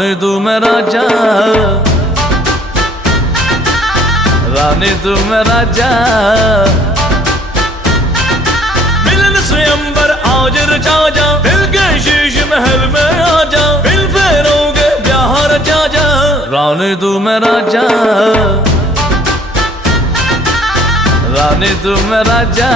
रानी तू मैं राजा, रानी तू मैं राजा। मिलन स्वयंवर आज रचा जा, दिल के शीश महल में आ जा, दिल फेरोगे ब्याह रचा जा। रानी तू मैं राजा, रानी तू मैं राजा।